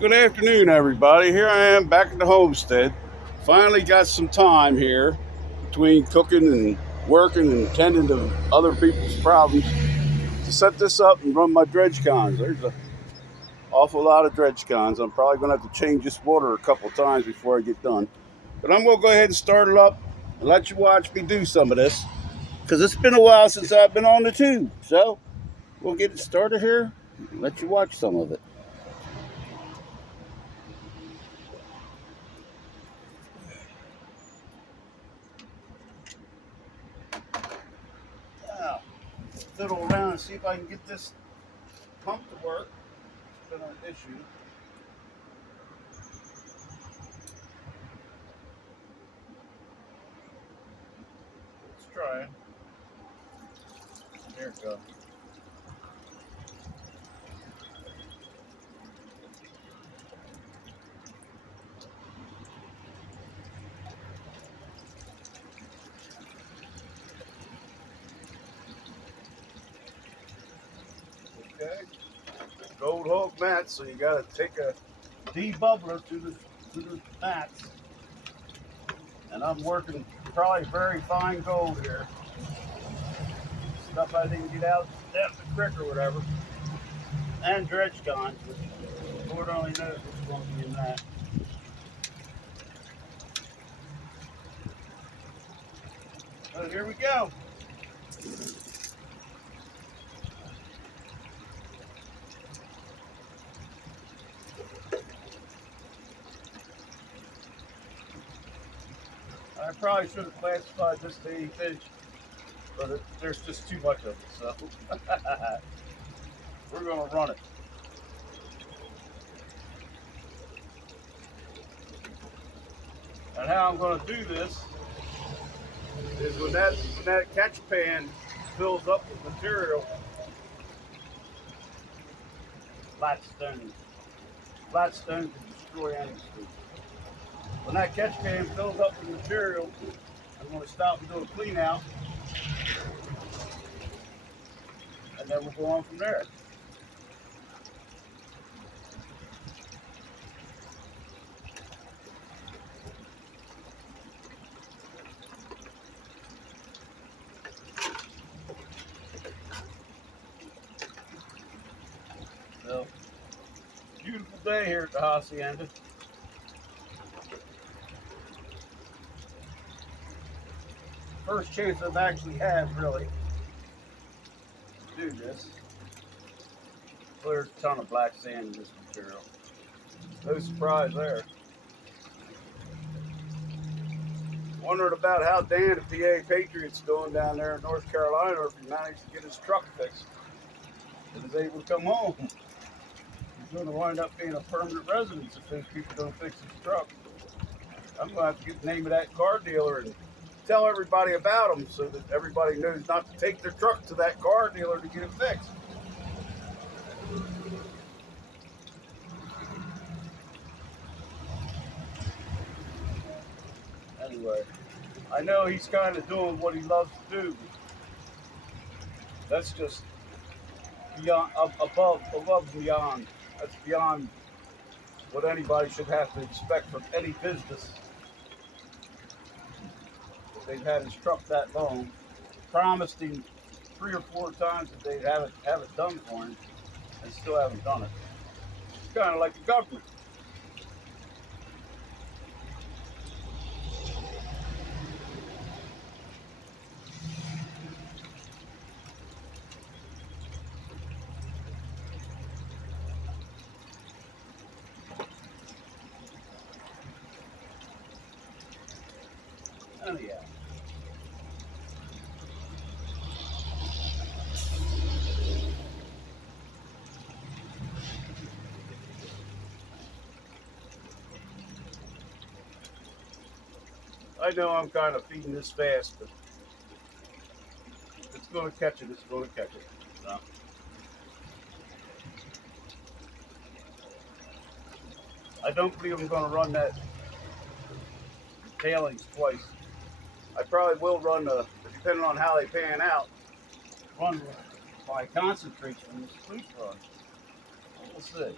Good afternoon, everybody. Here I am back at the homestead. Finally got some time here between cooking and working and tending to other people's problems to set this up and run my dredge cons. There's an awful lot of dredge cons. I'm probably going to have to change this water a couple times before I get done. But I'm going to go ahead and start it up and let you watch me do some of this because it's been a while since I've been on the tube. So we'll get it started here and let you watch some of it. Now, fiddle around and see if I can get this pump to work. It's been an issue. Let's try it. There it goes. Okay. Gold hog mats, so you gotta take a debubbler to the mats. And I'm working probably very fine gold here. Stuff I didn't get out down the creek or whatever. And dredge cons, which Lord only knows what's going to be in that. So here we go. I probably should have classified this to 8th inch, but there's just too much of it, so we're going to run it. And how I'm going to do this is when that catch pan fills up with material, flat stone can destroy any speed. When that catch pan fills up with material, I'm going to stop and do a clean out, and then we'll go on from there. So, beautiful day here at the hacienda. First chance I've actually had, really, to do this. There's a ton of black sand in this material. No surprise there. Wondering about how Dan at PA Patriots doing down there in North Carolina, or if he managed to get his truck fixed and is able to come home. He's going to wind up being a permanent residence if those people don't fix his truck. I'm going to have to get the name of that car dealer and tell everybody about them so that everybody knows not to take their truck to that car dealer to get it fixed. Anyway, I know he's kind of doing what he loves to do. That's just beyond, above and beyond. That's beyond what anybody should have to expect from any business. If they've had his truck that long, promised him 3 or 4 times that they'd have it done for him, and still haven't done it. It's kind of like the government. Anyhow. I know I'm kind of feeding this fast, but it's going to catch it. It's going to catch it. So. I don't believe I'm going to run that tailings twice. I probably will run depending on how they pan out, run my concentrates from this sleep run. We'll see.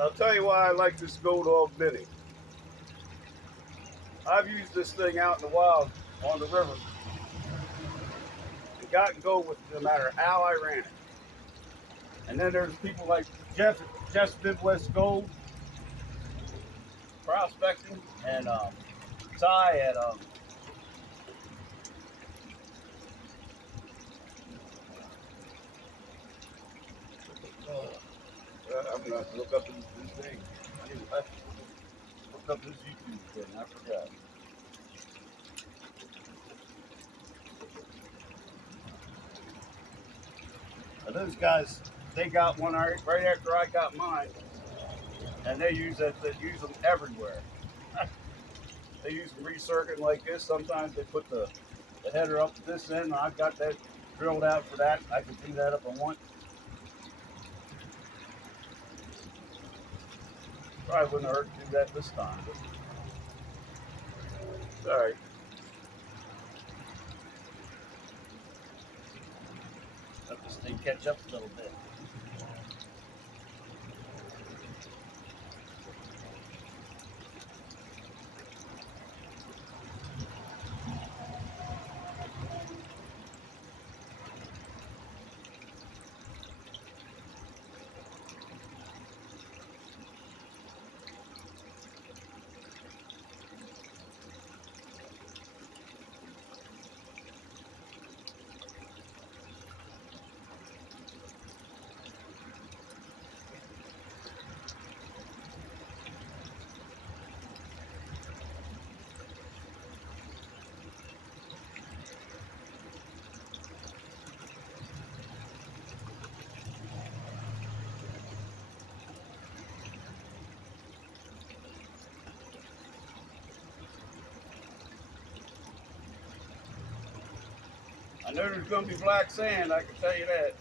I'll tell you why I like this Gold Hog Mini. I've used this thing out in the wild on the river and got and go with it no matter how I ran it. And then there's people like Jeff's Midwest Gold Prospecting and Ty at I'm gonna have to look up his name. I need to look up his YouTube thing. I forgot. Now those guys, they got one right after I got mine, and they use that. They use them everywhere. They use them recircuiting like this. Sometimes they put the header up to this end. I've got that drilled out for that. I can do that if I want. Probably wouldn't hurt to do that this time. But it's all right. Let this thing catch up a little bit. I know there's going to be black sand, I can tell you that.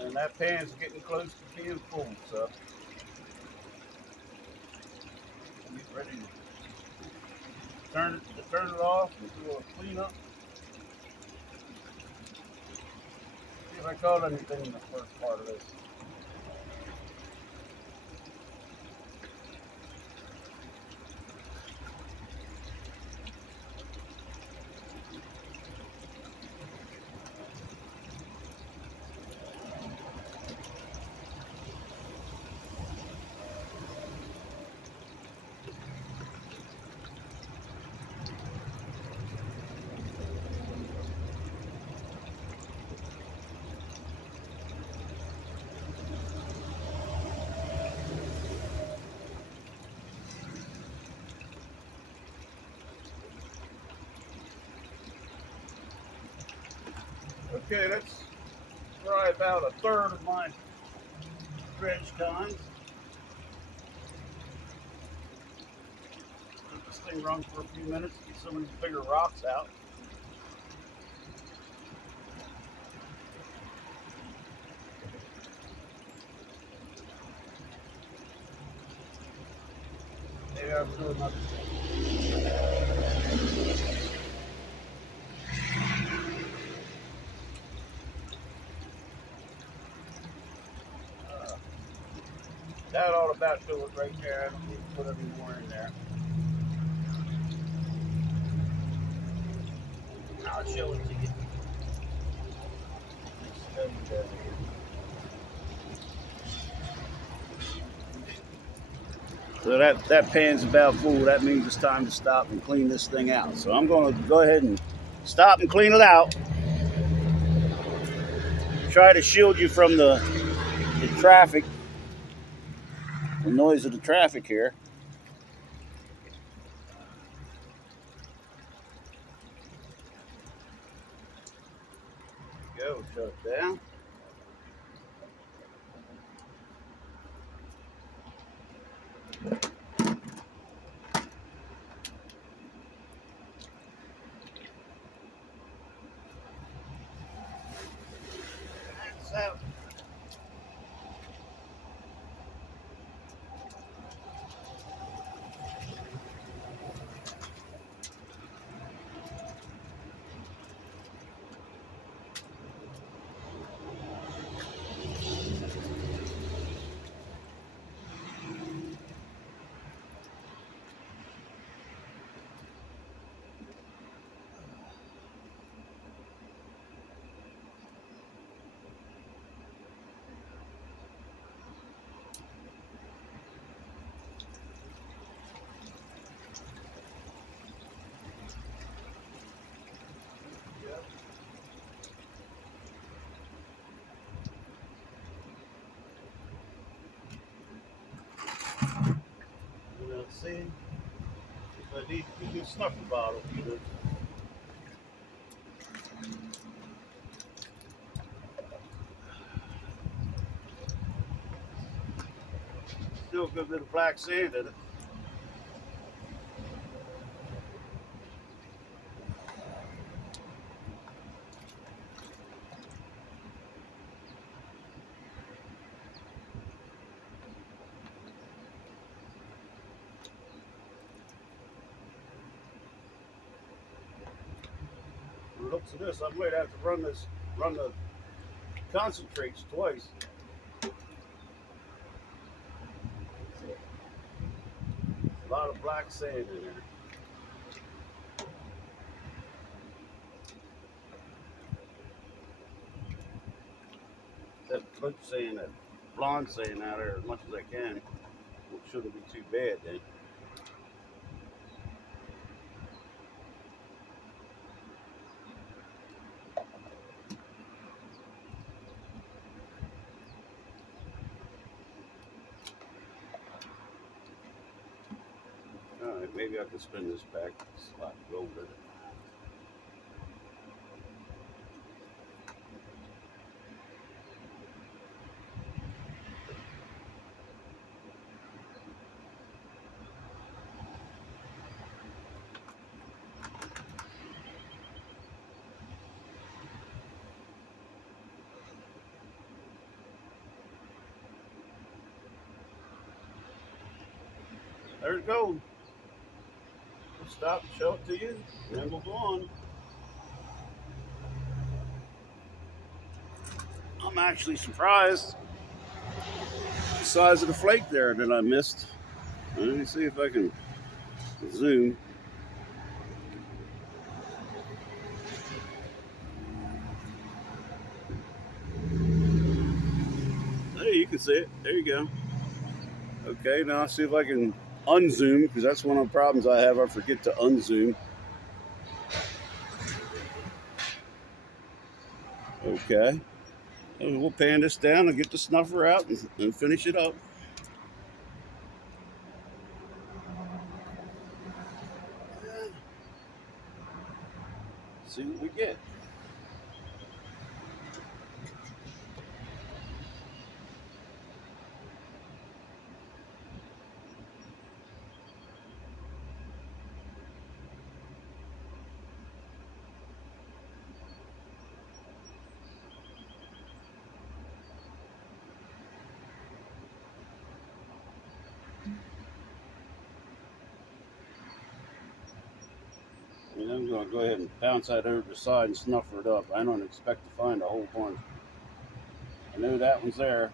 And that pan's getting close to being full, so I'm getting ready to turn it off and do a cleanup. See if I caught anything in the first part of this. Okay, that's probably about a third of my dredge tons. Let this thing run for a few minutes to get some of these bigger rocks out. Maybe I'll do another thing. That ought about do it right there. I don't need to put any more in there. I'll show it to you. So that pan's about full. That means it's time to stop and clean this thing out. So I'm going to go ahead and stop and clean it out. Try to shield you from the traffic, the noise of the traffic here. I'll shut it down. That's out. See if I need to do a snuffer bottle. Still a good bit of black sand in it. From the looks of this, I might have to run the concentrates twice. A lot of black sand in there. That blue sand, that blonde sand out there as much as I can. It shouldn't be too bad then. Alright, maybe I can spin this back. It's a lot of gold in it. There it goes. We'll stop, show it to you, and then we'll go on. I'm actually surprised the size of the flake there that I missed. Let me see if I can zoom. There, you can see it. There you go. Okay, now I'll see if I can unzoom, because that's one of the problems I have. I forget to unzoom. Okay. We'll pan this down and get the snuffer out and finish it up. See what we get. And I'm going to go ahead and bounce that over the side and snuffer it up. I don't expect to find a whole bunch. I know that one's there.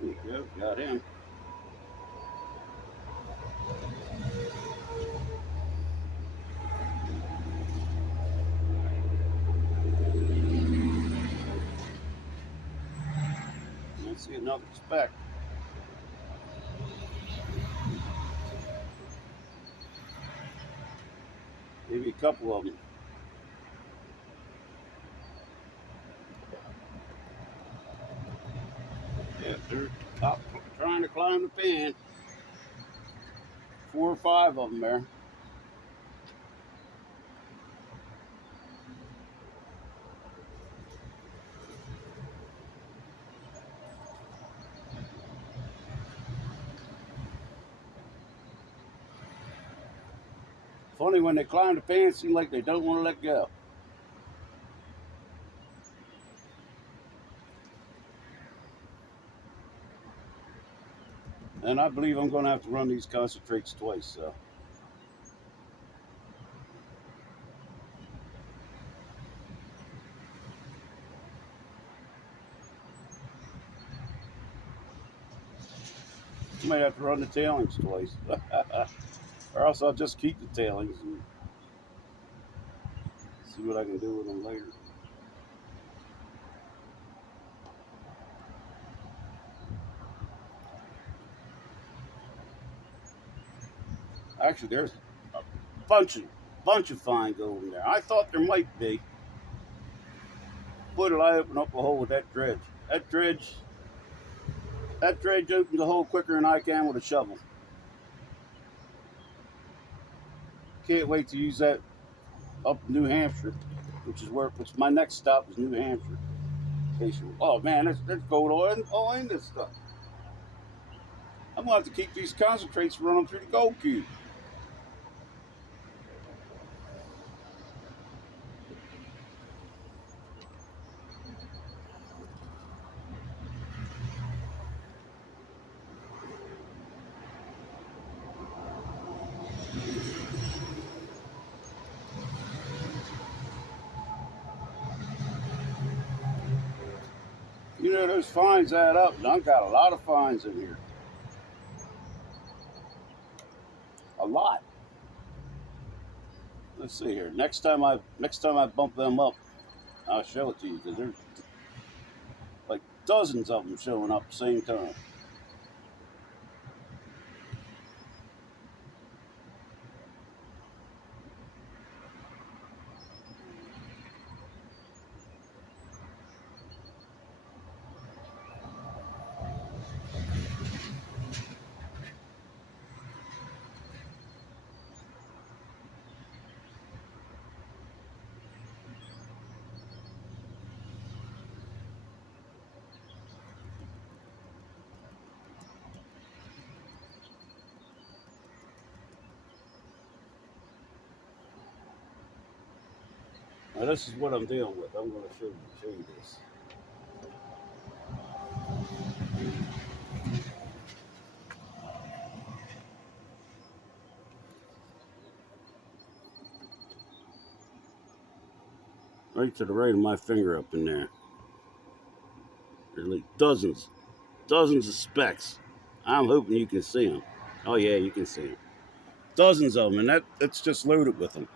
There we go, got him. Let's see another speck. Maybe a couple of them. They're up trying to climb the pan. 4 or 5 of them there. Funny when they climb the pan, it seems like they don't want to let go. And I believe I'm going to have to run these concentrates twice. So I might have to run the tailings twice. Or else I'll just keep the tailings and see what I can do with them later. Actually, there's a bunch of fine gold in there. I thought there might be. Boy, did I open up a hole with that dredge. That dredge opens a hole quicker than I can with a shovel. Can't wait to use that up in New Hampshire, which my next stop is New Hampshire. Oh man, there's gold all in this stuff. I'm gonna have to keep these concentrates running through the gold cube. You know, those fines add up. I've got a lot of fines in here. A lot. Let's see here. Next time I bump them up, I'll show it to you because there's like dozens of them showing up at the same time. Now this is what I'm dealing with. I'm going to show you this. Right to the right of my finger up in there. There's like dozens of specks. I'm hoping you can see them. Oh yeah, you can see them. Dozens of them, and that's just loaded with them.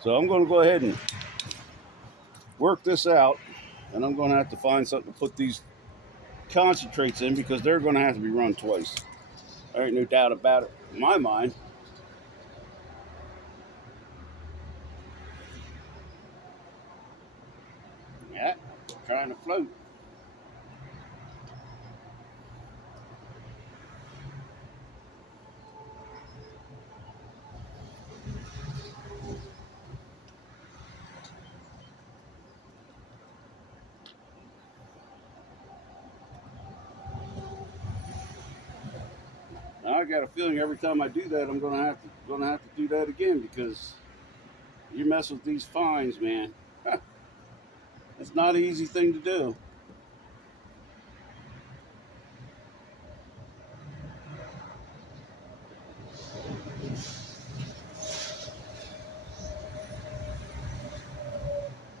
So I'm going to go ahead and work this out, and I'm going to have to find something to put these concentrates in because they're going to have to be run twice. There ain't no doubt about it in my mind. Yeah, trying to float. Now I got a feeling every time I do that, I'm gonna have to do that again because you mess with these fines, man. It's not an easy thing to do.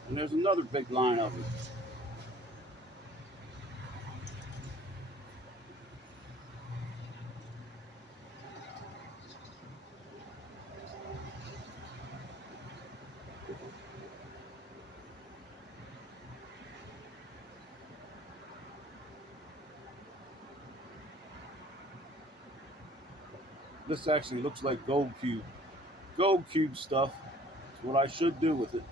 And there's another big line of them. This actually looks like gold cube stuff. It's what I should do with it.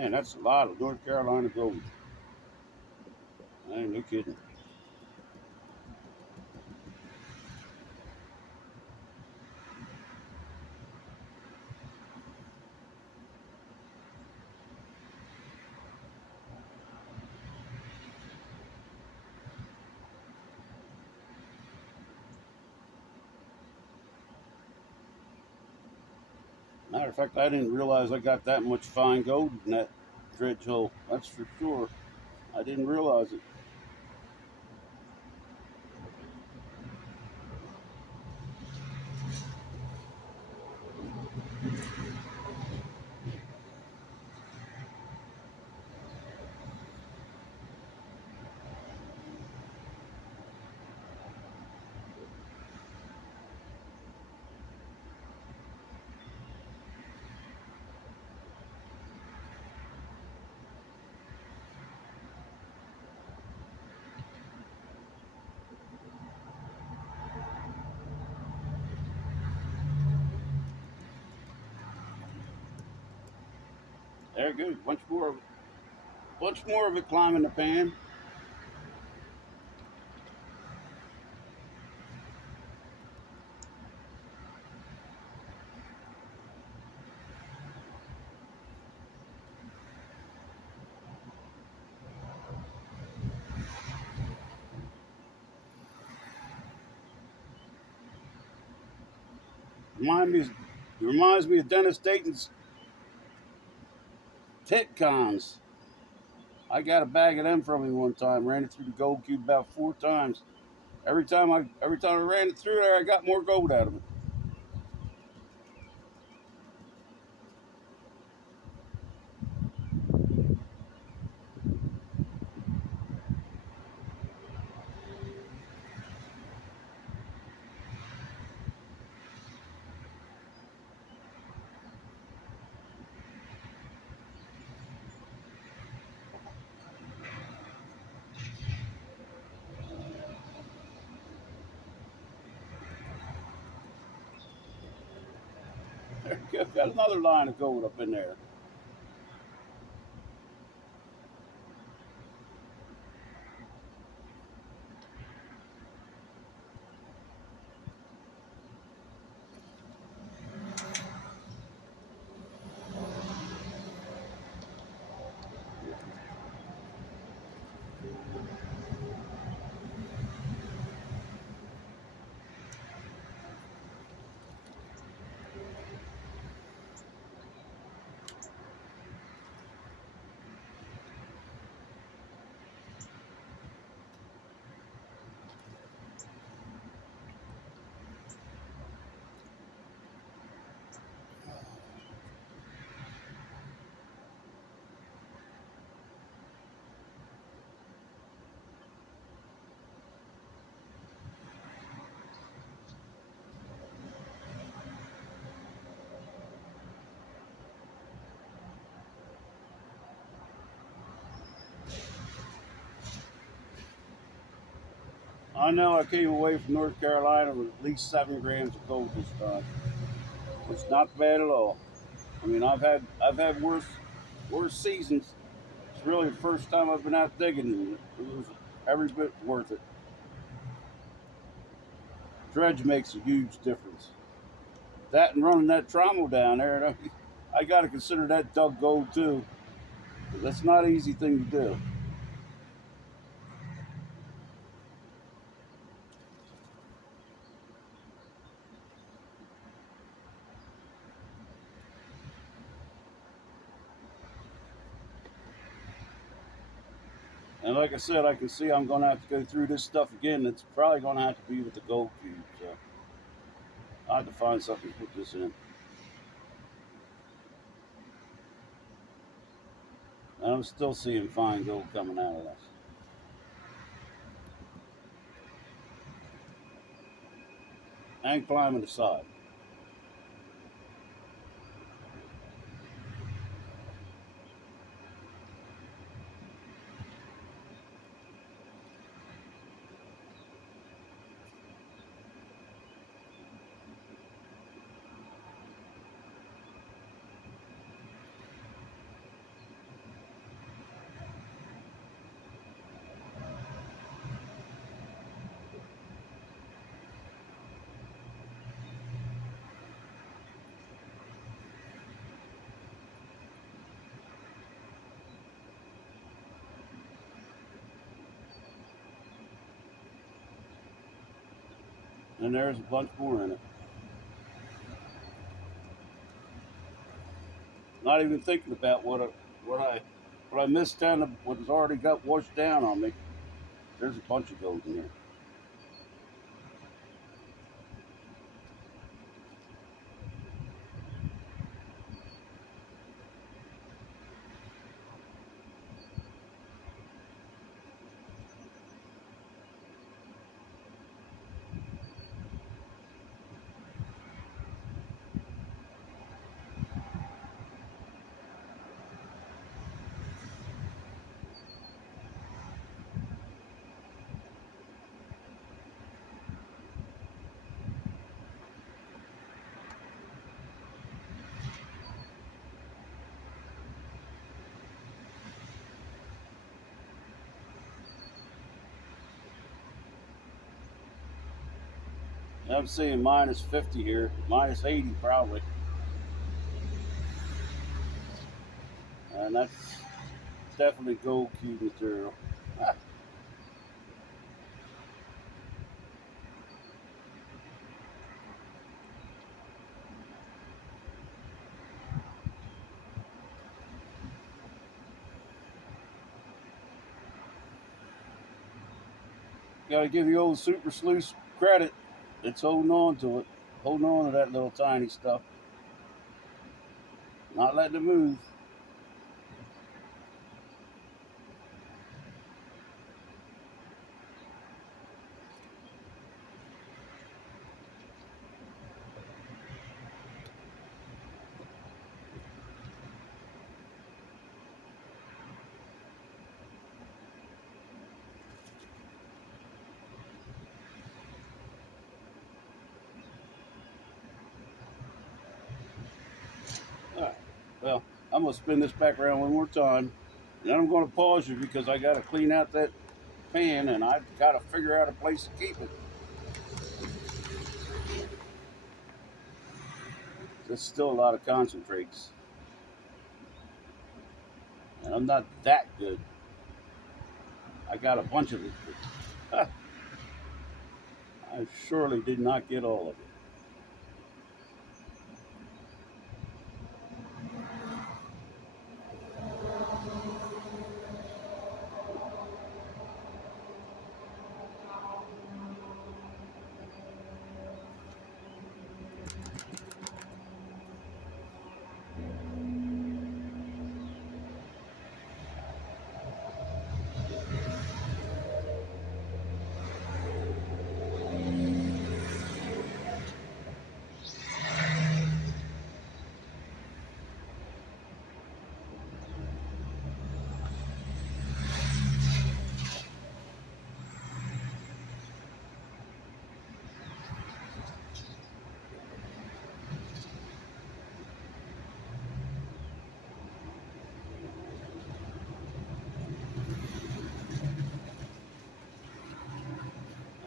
Man, that's a lot of North Carolina gold. I ain't no kidding. Matter of fact, I didn't realize I got that much fine gold in that dredge hole. That's for sure. I didn't realize it. There goes bunch more of it climbing the pan. Remind me, reminds me of Dennis Dayton's tit cons. I got a bag of them from him one time. Ran it through the gold cube about 4 times. Every time I ran it through there, I got more gold out of it. Got another line of gold up in there. I know I came away from North Carolina with at least 7 grams of gold this time. It's not bad at all. I mean, I've had worse seasons. It's really the first time I've been out digging, and it was every bit worth it. Dredge makes a huge difference. That and running that trommel down there, I got to consider that dug gold too. That's not an easy thing to do. And like I said, I can see I'm going to have to go through this stuff again. It's probably going to have to be with the gold cube. So I have to find something to put this in. And I'm still seeing fine gold coming out of this. And climbing the side. And there's a bunch more in it. Not even thinking about what I missed down what has already got washed down on me. There's a bunch of gold in here. I'm seeing minus 50 here, minus 80 probably. And that's definitely gold cube material. Got to give the old super sleuth credit. It's holding on to it, holding on to that little tiny stuff, not letting it move. All right. Well, I'm gonna spin this back around one more time, and then I'm gonna pause you because I got to clean out that pan, and I've got to figure out a place to keep it. There's still a lot of concentrates, and I'm not that good. I got a bunch of it, but I surely did not get all of it.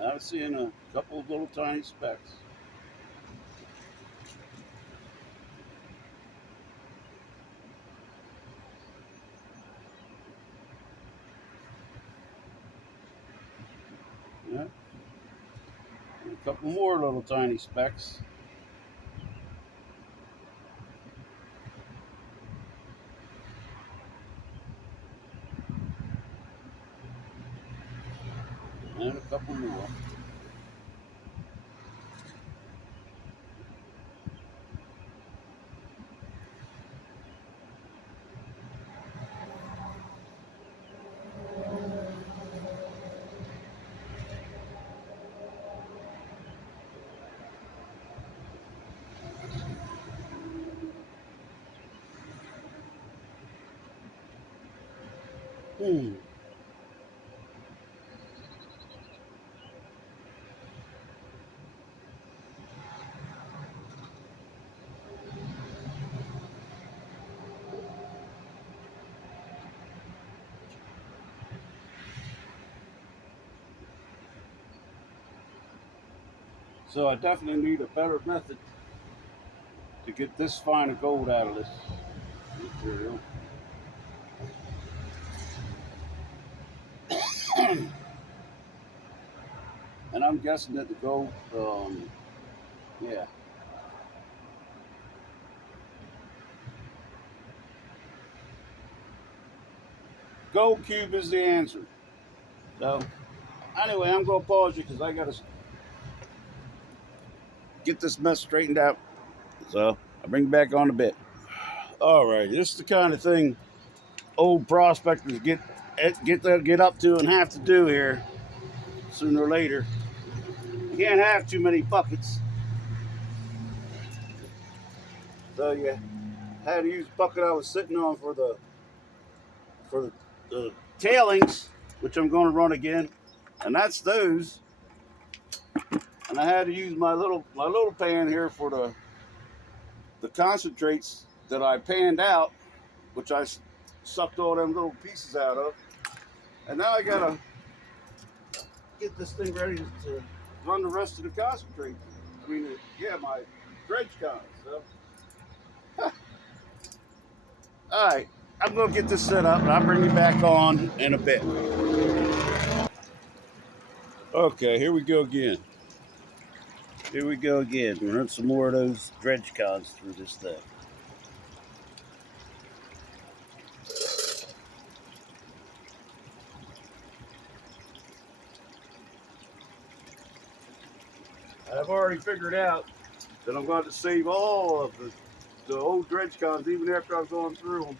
I'm seeing a couple of little tiny specks. Yeah, and a couple more little tiny specks. And a couple more. Hmm. So I definitely need a better method to get this fine of gold out of this material. And I'm guessing that the gold, yeah, gold cube is the answer. So anyway, I'm gonna pause you because I gotta get this mess straightened out. So I'll bring you back on a bit. All right, this is the kind of thing old prospectors get up to and have to do here sooner or later. You can't have too many buckets, so you had to use the bucket I was sitting on for the tailings, which I'm going to run again, and that's those. And I had to use my little pan here for the concentrates that I panned out, which I sucked all them little pieces out of. And now I gotta get this thing ready to run the rest of the concentrate. I mean, yeah, my dredge con. So, all right, I'm gonna get this set up, and I'll bring you back on in a bit. Okay, here we go again. Here we go again. We're running some more of those dredge cons through this thing. I've already figured out that I'm going to save all of the old dredge cons even after I've gone through them.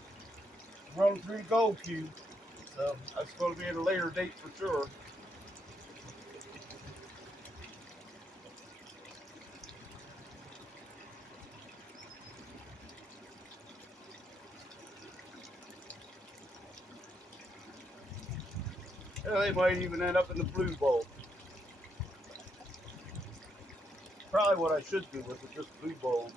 Run through the gold cube. So that's going to be at a later date for sure. Yeah, they might even end up in the blue bowl. Probably what I should do with it, just blue bowl.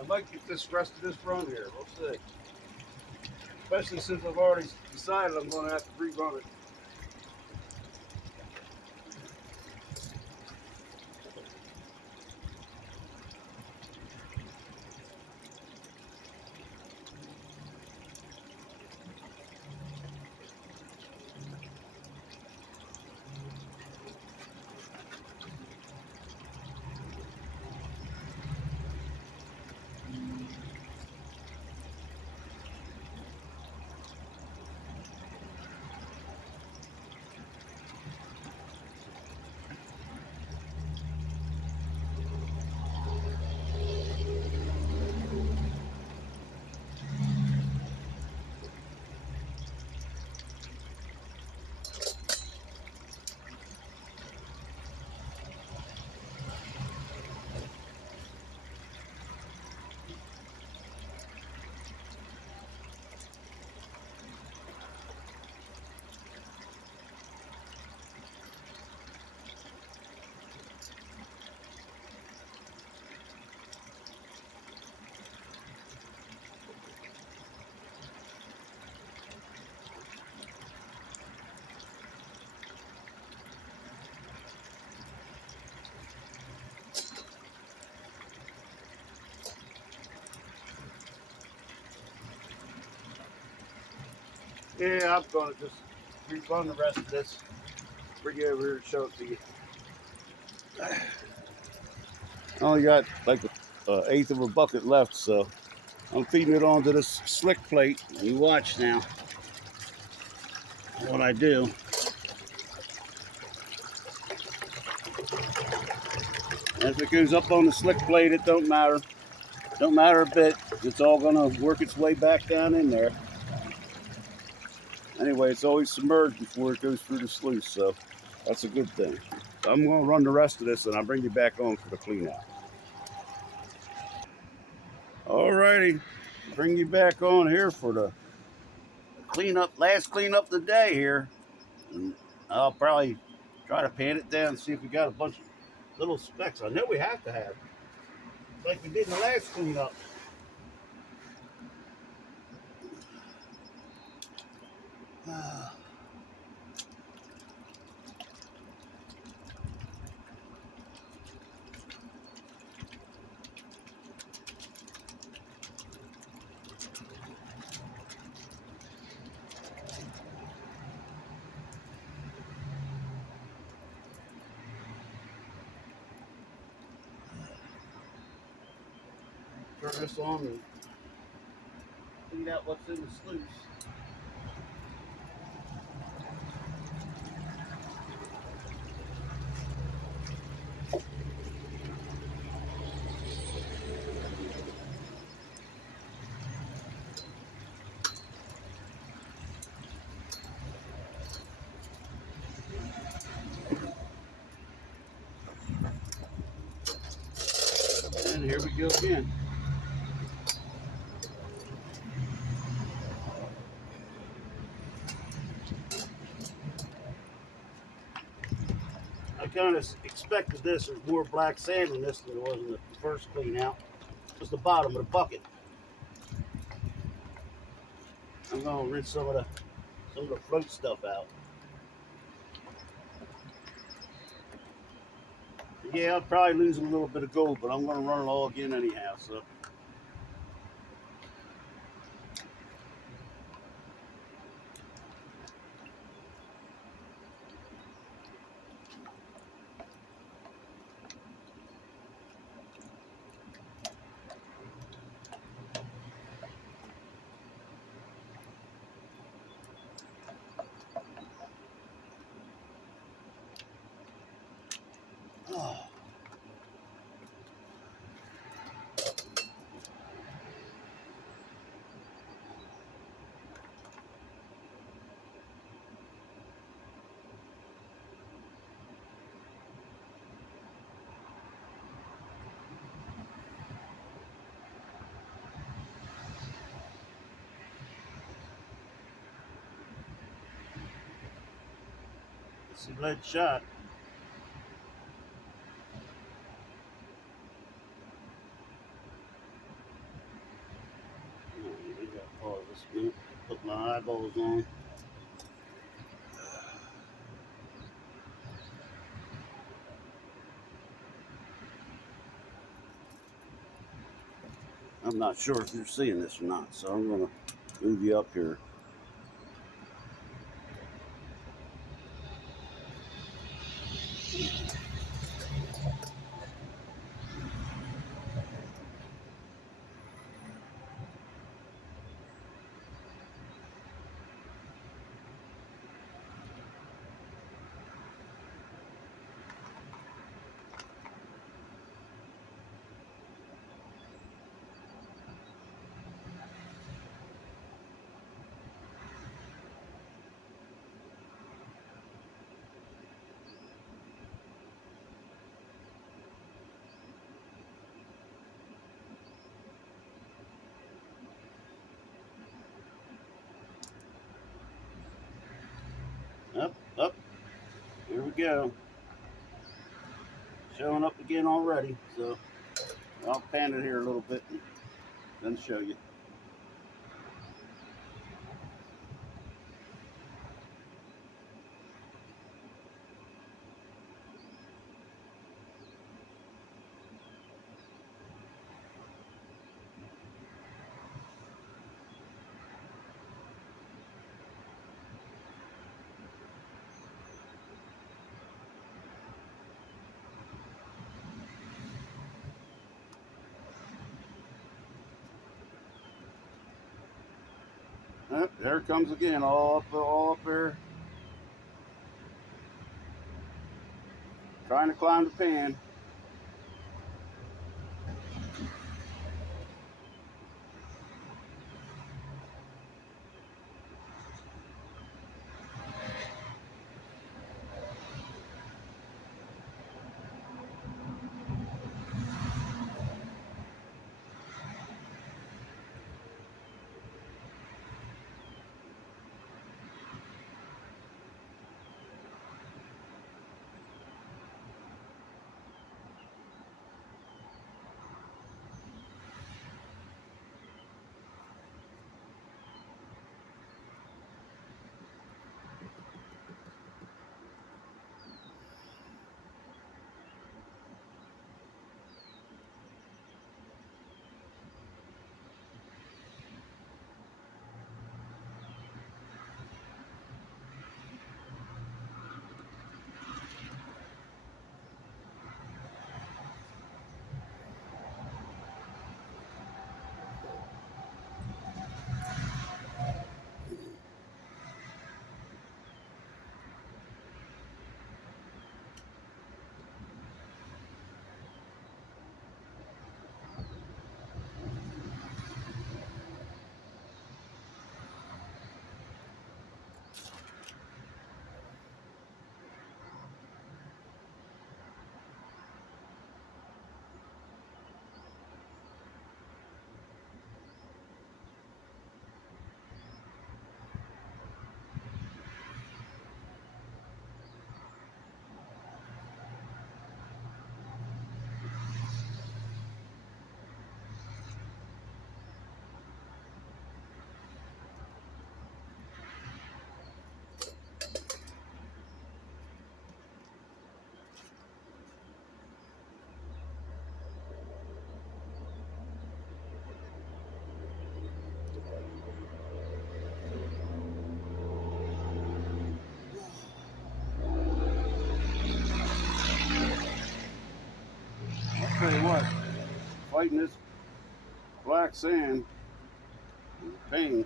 I might get this rest of this run here. We'll see. Especially since I've already decided I'm going to have to rerun it. Yeah, I'm gonna just rerun the rest of this. Bring you over here and show it to you. I only got like an eighth of a bucket left, so I'm feeding it onto this slick plate. You watch now what I do. And if it goes up on the slick plate, it don't matter. Don't matter a bit. It's all gonna work its way back down in there. Anyway, it's always submerged before it goes through the sluice, so that's a good thing. So I'm gonna run the rest of this and I'll bring you back on for the clean out. Alrighty, bring you back on here for the cleanup, last cleanup of the day here. And I'll probably try to pan it down and see if we got a bunch of little specks. I know we have to have, like we did in the last cleanup. Turn this on and clean out what's in the sluice. And here we go again. I kind of expected this. There's more black sand in this than there was in the first clean out. It was the bottom of the bucket. I'm gonna rinse some of the float stuff out. Yeah, I'll probably lose a little bit of gold, but I'm gonna run it all again anyhow. So. Oh. It's a lead shot. I gotta pause this minute. Put my eyeballs on. I'm not sure if you're seeing this or not, so I'm gonna move you up here. Up. Here we go. Showing up again already, so I'll pan it here a little bit and then show you. There it comes again, all up there, trying to climb the pan. I'll tell you what, fighting this black sand is a pain.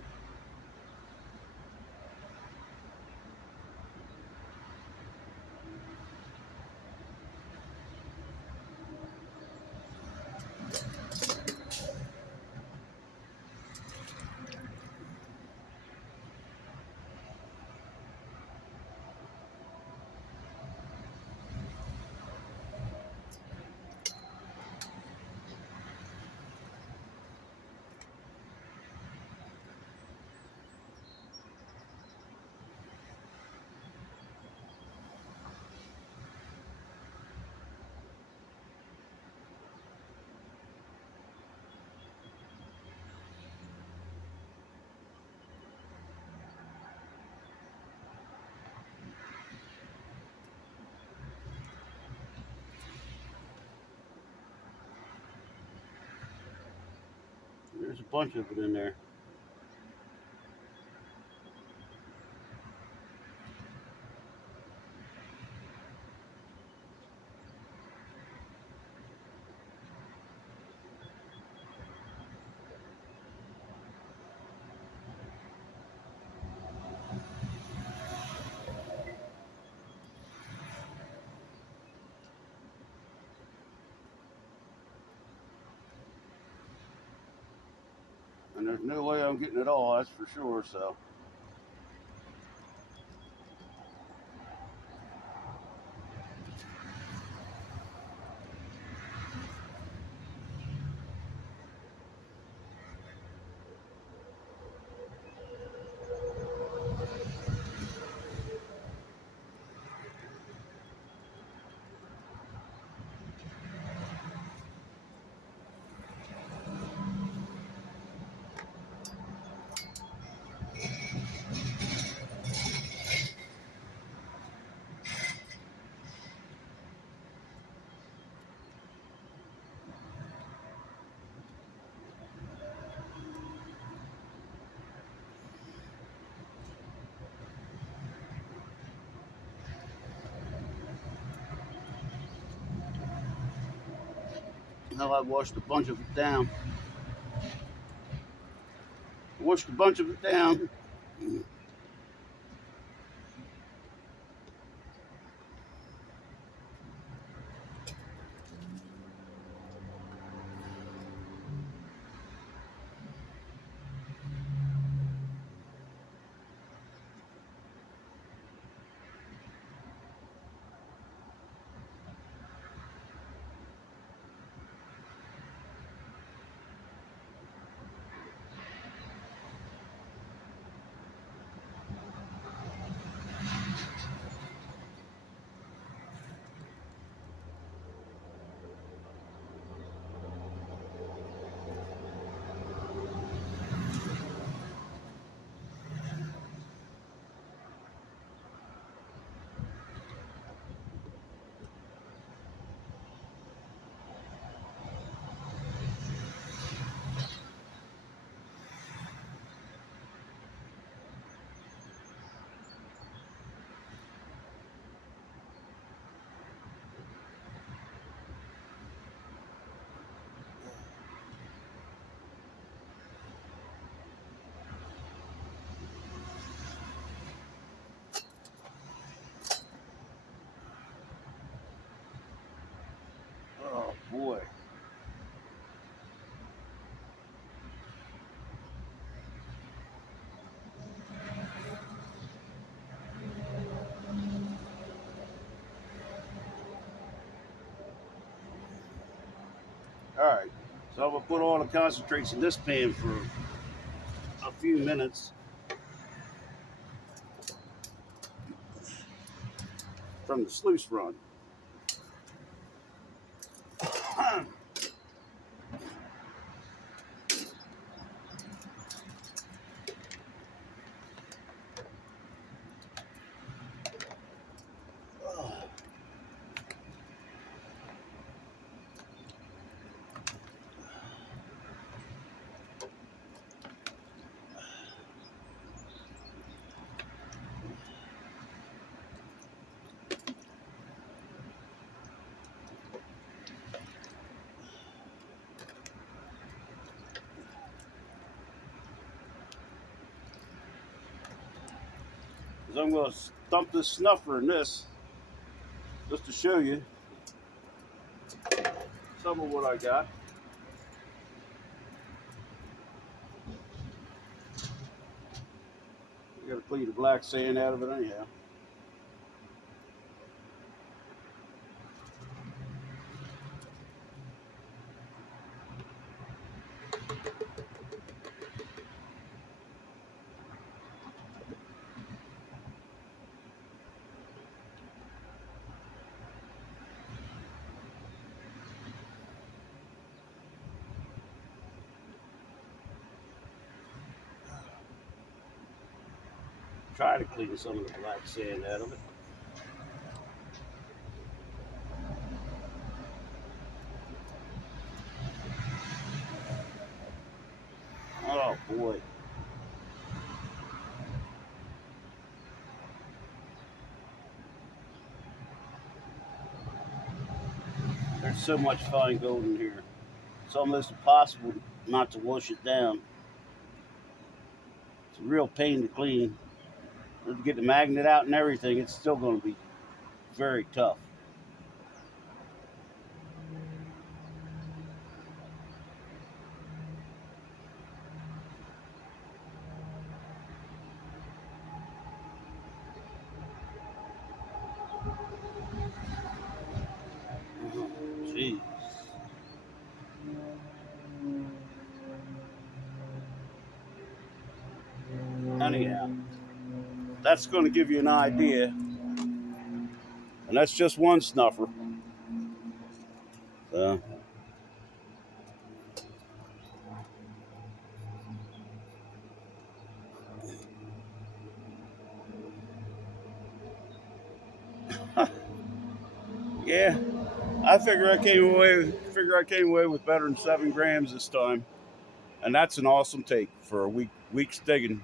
There's a bunch of it in there. And there's no way I'm getting it all, that's for sure, so. Now I washed a bunch of it down. Washed a bunch of it down. Oh boy. All right. So I'm gonna put all the concentrates in this pan for a few minutes from the sluice run. So I'm gonna dump this snuffer in this just to show you some of what I got. You gotta clean the black sand out of it anyhow. Try to clean some of the black sand out of it. Oh boy. There's so much fine gold in here. It's almost impossible not to wash it down. It's a real pain to clean. To get the magnet out and everything, it's still going to be very tough. Jeez. Anyhow, that's going to give you an idea. And that's just one snuffer. So. Yeah, I figure I came away with better than 7 grams this time, and that's an awesome take for a week's digging.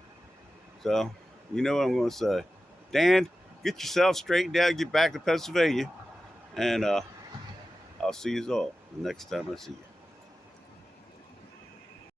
So, you know what I'm going to say, Dan, get yourself straightened out, get back to Pennsylvania, and I'll see you all the next time I see you.